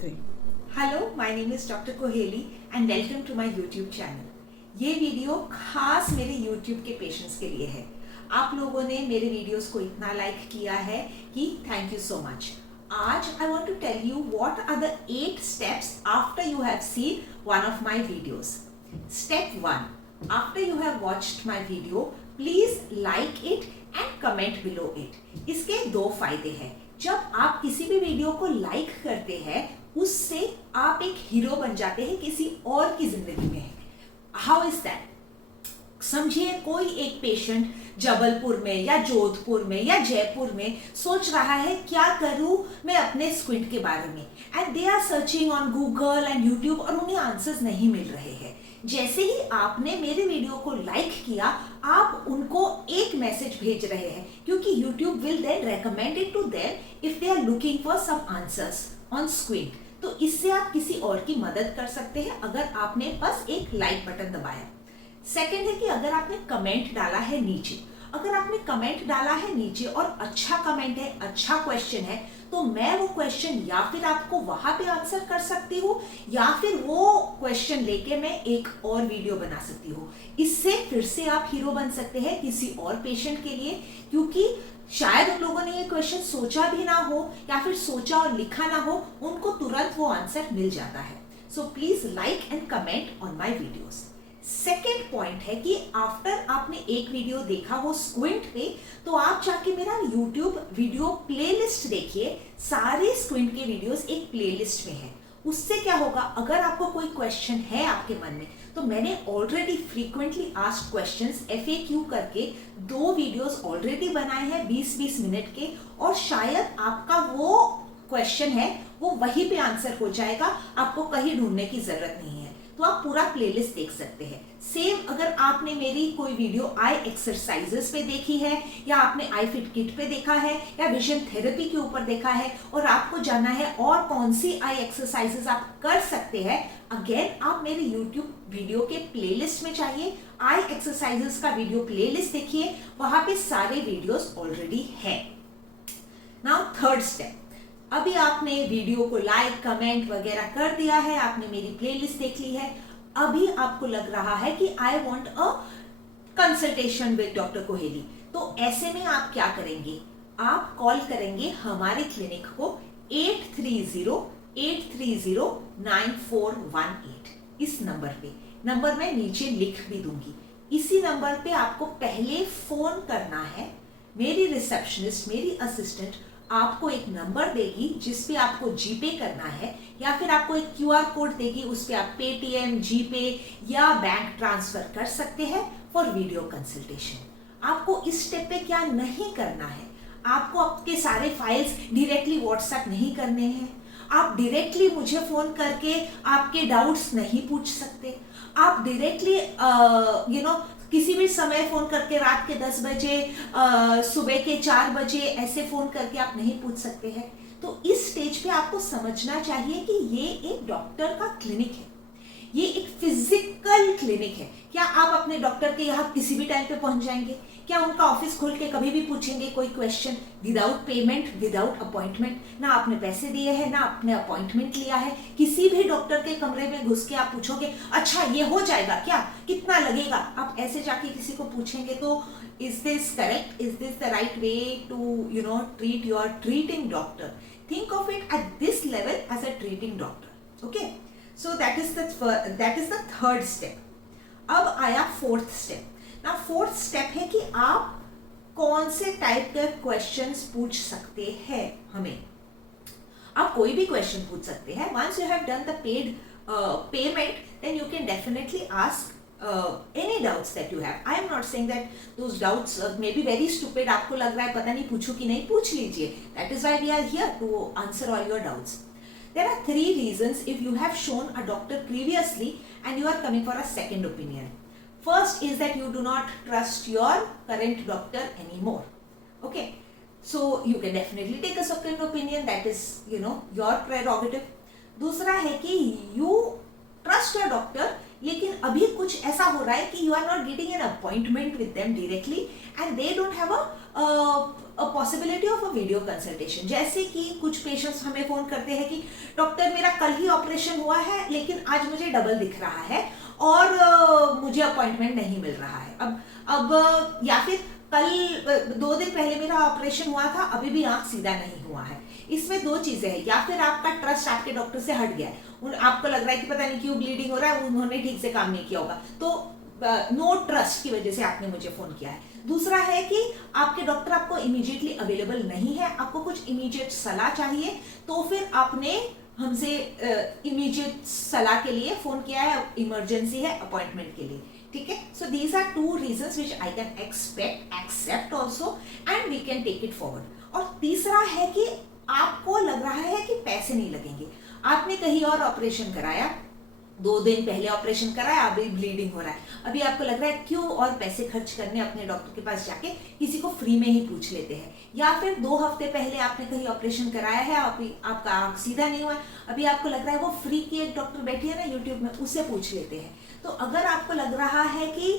3. Hello, my name is doctor Kohli and welcome to my YouTube channel. ये video खास मेरे YouTube के patients के लिए है। आप लोगों ने मेरे वीडियोस को इतना लाइक किया है कि थैंक यू सो मच। आज I want to tell you what are the 8 steps after you have seen one of my videos. Step 1, after you have watched my video please like it and comment below it. इसके 2 फायदे हैं। जब आप किसी भी video को like करते हैं उससे आप एक हीरो बन जाते हैं किसी और की जिंदगी में। How is that? समझिए कोई एक पेशेंट जबलपुर में या जोधपुर में या जयपुर में सोच रहा है क्या करूं मैं अपने स्क्विंट के बारे में, and they are searching on Google and YouTube और उन्हें आंसर्स नहीं मिल रहे हैं। जैसे ही आपने मेरे वीडियो को लाइक किया आप उनको एक मैसेज भेज रहे हैं, क्योंकि YouTube will then recommend it to them if they are looking for some answers on squint. तो इससे आप किसी और की मदद कर सकते हैं अगर आपने बस एक लाइक बटन दबाया। सेकंड है कि अगर आपने कमेंट डाला है नीचे, अगर आपने कमेंट डाला है नीचे और अच्छा कमेंट है, अच्छा क्वेश्चन है, तो मैं वो क्वेश्चन या फिर आपको वहां पे आंसर कर सकती हूँ या फिर वो क्वेश्चन लेके मैं एक और वीडियो बना सकती हूँ। इससे फिर से आप हीरो बन सकते हैं किसी और पेशेंट के लिए, क्योंकि शायद उन लोगों ने ये क्वेश्चन सोचा भी ना हो या फिर सोचा और लिखा ना हो, उनको तुरंत वो आंसर मिल जाता है। So please like and comment on my videos. Second point है कि आफ्टर आपने एक वीडियो देखा हो स्क्विंट पे, तो आप जाके मेरा यूट्यूब वीडियो प्लेलिस्ट देखिए। सारे स्क्विंट के वीडियोस एक प्लेलिस्ट में है। उससे क्या होगा, अगर आपको कोई क्वेश्चन है आपके मन में, तो मैंने already frequently asked questions FAQ करके 2 वीडियोस ऑलरेडी बनाए हैं 20-20 मिनट के, और शायद आपका वो क्वेश्चन है वो वहीं पे आंसर हो जाएगा, आपको कहीं ढूंढने की जरूरत नहीं है। तो आप पूरा प्लेलिस्ट देख सकते हैं। सेम अगर आपने मेरी कोई वीडियो आई एक्सरसाइजेस पे देखी है, या आपने आई फिट किट पे देखा है, या विजन थेरेपी के ऊपर देखा है, और आपको जानना है और कौन सी आई एक्सरसाइजेस आप कर सकते हैं, अगेन आप मेरे यूट्यूब वीडियो के प्लेलिस्ट में चाहिए, आई एक्सरसाइजेस का वीडियो प्लेलिस्ट देखिए, वहां पे सारे वीडियोस ऑलरेडी है। नाउ थर्ड स्टेप, अभी आपने वीडियो को लाइक कमेंट वगैरह कर दिया है, आपने मेरी प्लेलिस्ट देख ली है, अभी आपको लग रहा है कि I want a consultation with doctor Kohli. तो ऐसे में आप क्या करेंगे, आप कॉल करेंगे हमारे क्लिनिक को 830-830-9418। इस नंबर पे, नंबर मैं नीचे लिख भी दूंगी। इसी नंबर पे आपको पहले फोन करना है। मेरी रिसेप्शनिस्ट, मेरी असिस्टेंट आपको एक नंबर देगी जिस पे आपको जीपे करना है, या फिर आपको एक QR कोड देगी, उस पे आप पेटीएम, जीपे या बैंक ट्रांसफर कर सकते हैं फॉर वीडियो कंसल्टेशन। आपको इस स्टेप पे क्या नहीं करना है, आपको आपके सारे फाइल्स डायरेक्टली व्हाट्सएप नहीं करने हैं, आप डायरेक्टली मुझे फोन करके आपके डाउट्स नहीं पूछ सकते, आप डायरेक्टली किसी भी समय फोन करके रात के 10 बजे, सुबह के 4 बजे ऐसे फोन करके आप नहीं पूछ सकते हैं। तो इस स्टेज पे आपको समझना चाहिए कि ये एक डॉक्टर का क्लिनिक है, ये एक फिजिकल क्लिनिक है। क्या आप अपने डॉक्टर के यहाँ किसी भी टाइम पे पहुंच जाएंगे? क्या उनका ऑफिस खोल के कभी भी पूछेंगे कोई question without payment, without appointment? ना आपने पैसे दिए हैं, ना आपने अपॉइंटमेंट लिया है। किसी भी डॉक्टर के कमरे में घुस के आप पूछोगे अच्छा ये हो जाएगा क्या, कितना लगेगा? आप ऐसे जाके किसी को पूछेंगे तो is this correct, is this the right way to treat your treating doctor? Think of it at this level as a treating doctor. Okay, so that is the third step. अब आया फोर्थ स्टेप। ना fourth step है कि आप कौन से type के questions पूछ सकते हैं हमें। आप कोई भी क्वेश्चन पूछ सकते हैं। Once you have done the paid payment, then you can definitely ask any doubts that you have. I am not saying that those doubts may be very stupid, आपको लग रहा है पता नहीं पूछूं कि नहीं, पूछ लीजिए। That is why we are here to answer all your doubts. There are 3 reasons if you have shown a doctor previously and you are coming for a second opinion. First is that you do not trust your current doctor anymore. Okay, so you can definitely take a second opinion. That is, your prerogative. दूसरा है कि you trust your doctor, लेकिन अभी कुछ ऐसा हो रहा है कि you are not getting an appointment with them directly and they don't have a possibility of a video consultation. जैसे कि कुछ पेशेंट्स हमें फोन करते हैं कि डॉक्टर मेरा कल ही ऑपरेशन हुआ है लेकिन आज मुझे डबल दिख रहा है और मुझे अपॉइंटमेंट नहीं मिल रहा है। अब या फिर कल 2 दिन पहले मेरा ऑपरेशन हुआ था, अभी भी आंख सीधा नहीं हुआ है। इसमें 2 चीजें हैं, या फिर आपका ट्रस्ट आपके डॉक्टर से हट गया है, आपको लग रहा है कि पता नहीं क्यों ब्लीडिंग हो रहा है, उन्होंने ठीक से काम नहीं किया होगा, तो नो ट्रस्ट की वजह से आपने मुझे फोन किया है। दूसरा है कि आपके डॉक्टर आपको इमीडिएटली अवेलेबल नहीं है, आपको कुछ इमीडिएट सलाह चाहिए, तो फिर आपने हमसे इमीडिएट सलाह के लिए फोन किया है, इमरजेंसी है अपॉइंटमेंट के लिए, ठीक है। So these are 2 reasons which I can accept also and we can take it forward. और तीसरा है कि आपको लग रहा है कि पैसे नहीं लगेंगे, आपने कहीं और ऑपरेशन कराया, 2 दिन पहले ऑपरेशन कराया, अभी ब्लीडिंग हो रहा है, अभी आपको लग रहा है क्यों और पैसे खर्च करने, अपने डॉक्टर के पास जाके किसी को फ्री में ही पूछ लेते हैं। या फिर 2 हफ्ते पहले आपने कहीं ऑपरेशन कराया है, अभी आपका आंख सीधा नहीं हुआ, अभी आपको लग रहा है वो फ्री की एक डॉक्टर बैठी है ना यूट्यूब में, उससे पूछ लेते हैं। तो अगर आपको लग रहा है कि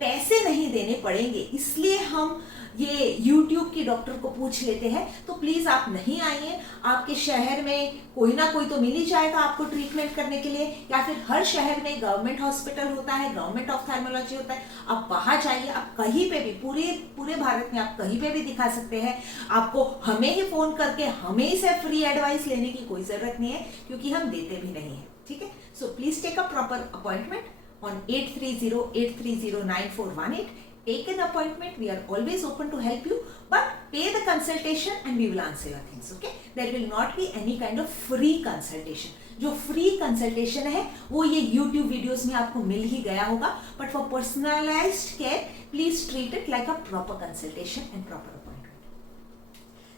पैसे नहीं देने पड़ेंगे इसलिए हम ये YouTube की डॉक्टर को पूछ लेते हैं, तो प्लीज आप नहीं आइए। आपके शहर में कोई ना कोई तो मिल ही जाएगा आपको ट्रीटमेंट करने के लिए, या फिर हर शहर में गवर्नमेंट हॉस्पिटल होता है, गवर्नमेंट ऑफ्थेल्मोलॉजी होता है, आप वहां जाइए। आप कहीं पे भी पूरे भारत में आप कहीं पे भी दिखा सकते हैं। आपको हमें ही फोन करके हमें ही से फ्री एडवाइस लेने की कोई जरूरत नहीं है, क्योंकि हम देते भी नहीं है, ठीक है। So please take a proper appointment on 830-830-9418. Take an appointment. We are always open to help you, but pay the consultation and we will answer your things. Okay? There will not be any kind of free consultation. जो free consultation है वो ये YouTube videos में आपको मिल ही गया होगा, but for personalised care please treat it like a proper consultation and proper appointment.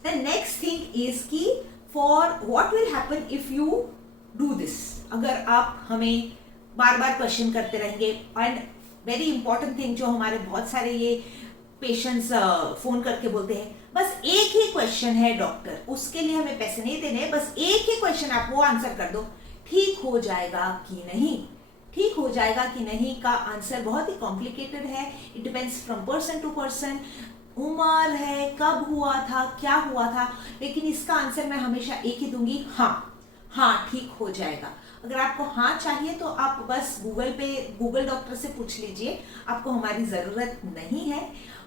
The next thing is कि for what will happen if you do this. अगर आप हमें बार बार क्वेश्चन करते रहेंगे, एंड वेरी इंपॉर्टेंट थिंग जो हमारे बहुत सारे ये पेशेंट्स फोन करके बोलते हैं, बस एक ही क्वेश्चन है डॉक्टर, उसके लिए हमें पैसे नहीं देने, बस एक ही क्वेश्चन आप वो आंसर कर दो, ठीक हो जाएगा कि नहीं। ठीक हो जाएगा कि नहीं का आंसर बहुत ही कॉम्प्लिकेटेड है, it depends from person to person, उम्र है, कब हुआ था, क्या हुआ था, लेकिन इसका आंसर मैं हमेशा एक ही दूंगी, हाँ ठीक हो जाएगा। अगर आपको हाँ चाहिए तो आप बस गूगल डॉक्टर से पूछ लीजिए, आपको हमारी ज़रूरत नहीं है।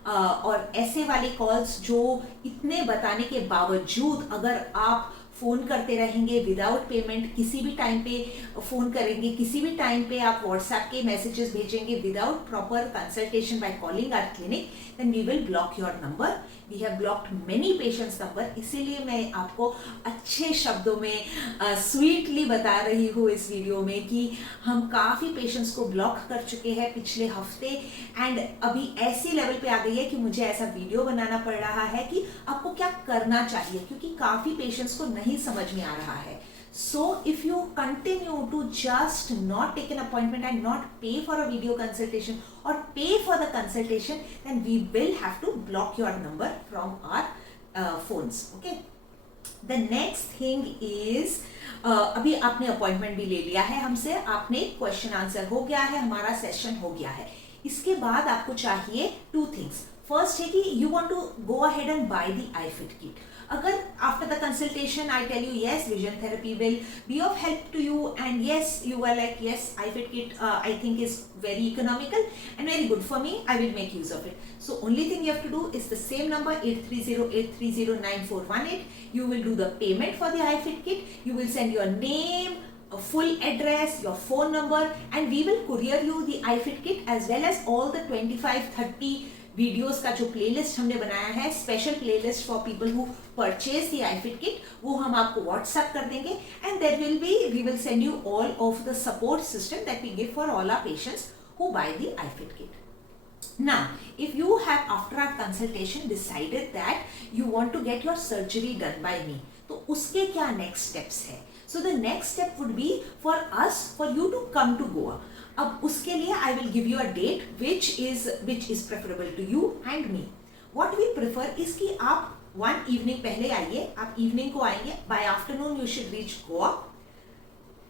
और ऐसे वाले कॉल्स जो इतने बताने के बावजूद अगर आप फ़ोन करते रहेंगे विदाउट पेमेंट, किसी भी टाइम पे फ़ोन करेंगे, किसी भी टाइम पे आप व्हाट्सएप के मैसेजेस भेजेंगे without proper consultation by calling our clinic, then we will block your number. We have blocked many patients number. इसीलिए मैं आपको अच्छे शब्दों में स्वीटली बता रही हूँ इस वीडियो में कि हम काफ़ी पेशेंट्स को ब्लॉक कर चुके हैं पिछले हफ्ते, एंड अभी ऐसी लेवल पे आ गई है कि मुझे ऐसा वीडियो बनाना पड़ रहा है कि आपको क्या करना चाहिए, क्योंकि काफ़ी पेशेंट्स को नहीं समझ में आ रहा है। So if you continue to just not take an appointment and not pay for a video consultation or pay for the consultation, then we will have to block your number from our phones. Okay. The next thing is अभी आपने appointment भी ले लिया है हमसे, आपने question answer हो गया है, हमारा सेशन हो गया है। इसके बाद आपको चाहिए 2 थिंग्स। फर्स्ट है कि you want to go ahead and buy the iFit kit. अगर after the consultation I tell you yes vision therapy will be of help to you and yes you are like yes iFit kit I think is very economical and very good for me, I will make use of it. So only thing you have to do is the same number 830-830-9418. You will do the payment for the iFit kit. You will send your name, a full address, your phone number, and we will courier you the iFit kit as well as all the 25-30 videos का जो playlist हमने बनाया है, special playlist for people who purchase the iFit kit, वो हम आपको WhatsApp कर देंगे, and there will be we will send you all of the support system that we give for all our patients who buy the iFit kit. Now, if you have after our consultation decided that you want to get your surgery done by me, तो उसके क्या next steps है? So the next step would be for you to come to Goa. अब उसके लिए I will give you a date which is preferable to you and me. What we prefer is कि आप one evening पहले आइए, आप evening को आएंगे, by afternoon you should reach Goa.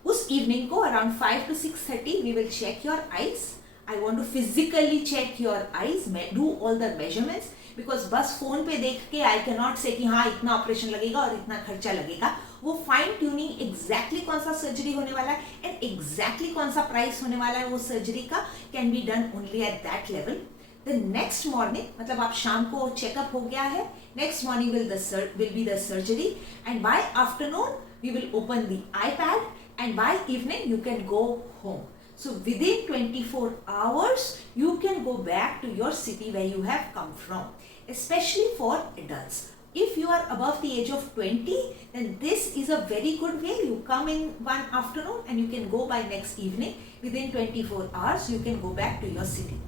उस evening को around 5 to 6:30 we will check your eyes. I want to physically check your eyes, do all the measurements. Because बस फोन पे देख के आई कैन नॉट से कि हाँ इतना ऑपरेशन लगेगा और इतना खर्चा लगेगा। वो फाइन ट्यूनिंग एग्जैक्टली कौन सा सर्जरी होने वाला है एंड एग्जैक्टली कौन सा प्राइस होने वाला है वो सर्जरी का can be done only at that level. The next morning मतलब आप शाम को चेकअप हो गया है, next morning will be the surgery and by afternoon we will open the iPad and by evening you can go home. So within 24 hours you can go back to your city where you have come from, especially for adults. If you are above the age of 20, then this is a very good way. You come in one afternoon and you can go by next evening. Within 24 hours you can go back to your city.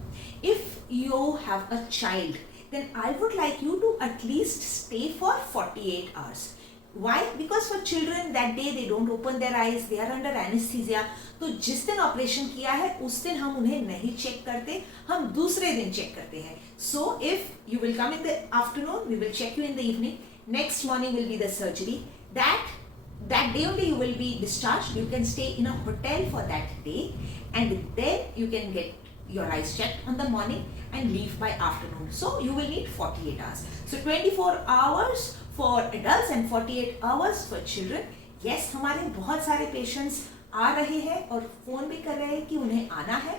If you have a child, then I would like you to at least stay for 48 hours. Why? Because for children that day they don't open their eyes, they are under anesthesia. तो जिस दिन operation किया है उस दिन हम उन्हें नहीं चेक करते, हम दूसरे दिन चेक करते हैं. So if you will come in the afternoon, we will check you in the evening. Next morning will be the surgery. That day only you will be discharged. You can stay in a hotel for that day, and then you can get your eyes checked on the morning and leave by afternoon. So you will need 48 hours. So 24 hours for adults and 48 hours for children. Yes, हमारे बहुत सारे patients आ रहे हैं और phone भी कर रहे हैं कि उन्हें आना है.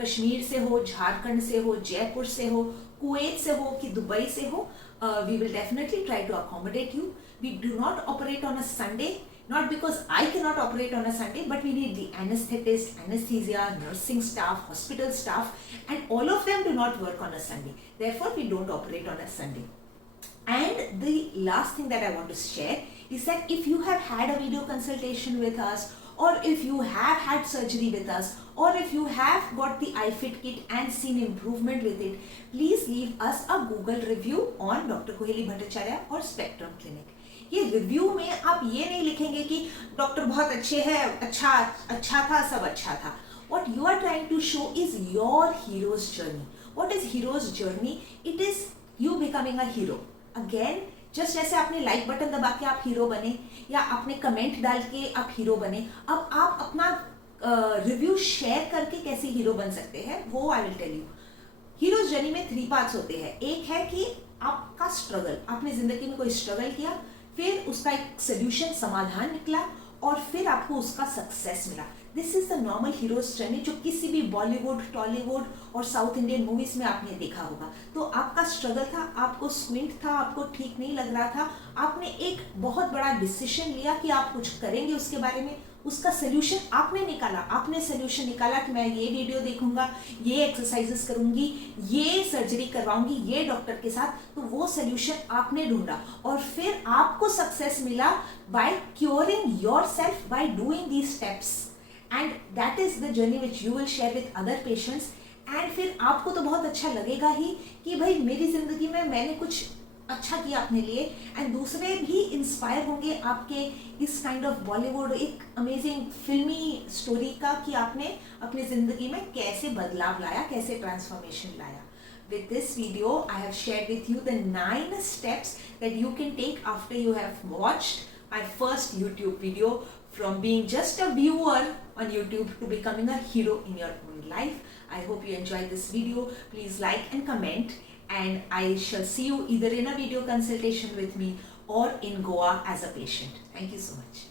कश्मीर से हो, झारखंड से हो, जयपुर से हो, कुवैत से हो कि दुबई से हो, we will definitely try to accommodate you. We do not operate on a Sunday, not because I cannot operate on a Sunday, but we need the anesthetist, anesthesia, nursing staff, hospital staff, and all of them do not work on a Sunday. Therefore, we don't operate on a Sunday. And the last thing that I want to share is that if you have had a video consultation with us, or if you have had surgery with us, or if you have got the iFit kit and seen improvement with it, please leave us a Google review on Dr. Koheli Bhattacharya or Spectrum Clinic. ये review में आप ये नहीं लिखेंगे कि doctor बहुत अच्छे हैं, अच्छा था, सब अच्छा था. What you are trying to show is your hero's journey. What is hero's journey? It is you becoming a hero. Again, just जैसे आपने लाइक बटन दबा के आप हीरो बने या आपने कमेंट डाल के आप हीरो बने, अब आप अपना रिव्यू शेयर करके कैसे हीरो बन सकते हैं वो I will tell you. Hero's journey में 3 पार्ट्स होते हैं. एक है कि आपका स्ट्रगल, आपने जिंदगी में कोई स्ट्रगल किया, फिर उसका एक सोल्यूशन समाधान निकला और फिर आपको उसका सक्सेस मिला. This is the normal heroes journey जो किसी भी बॉलीवुड, टॉलीवुड और साउथ इंडियन मूवीज में आपने देखा होगा. तो आपका स्ट्रगल था, आपको स्क्विंट था, आपको ठीक नहीं लग रहा था, आपने एक बहुत बड़ा डिसीजन लिया कि आप कुछ करेंगे उसके बारे में, उसका सोल्यूशन आपने निकाला. आपने सोल्यूशन निकाला कि मैं ये वीडियो देखूंगा, ये एक्सरसाइजेस करूंगी, ये सर्जरी करवाऊंगी ये डॉक्टर के साथ. तो वो सोल्यूशन आपने ढूंढा और फिर आपको सक्सेस मिला by curing yourself by doing these steps. And that is the journey which you will share with other patients. And फिर आपको तो बहुत अच्छा लगेगा ही कि भाई मेरी जिंदगी में मैंने कुछ अच्छा किया अपने लिए, एंड दूसरे भी इंस्पायर होंगे आपके इस काइंड ऑफ बॉलीवुड एक अमेजिंग फिल्मी स्टोरी का कि आपने अपनी जिंदगी में कैसे बदलाव लाया, कैसे ट्रांसफॉर्मेशन लाया. With this video, I have shared with you the 9 steps that you can take after you have watched my first YouTube video, from being just a viewer on YouTube to becoming a hero in your own life. I hope you enjoyed this video. Please like and comment, and I shall see you either in a video consultation with me or in Goa as a patient. Thank you so much.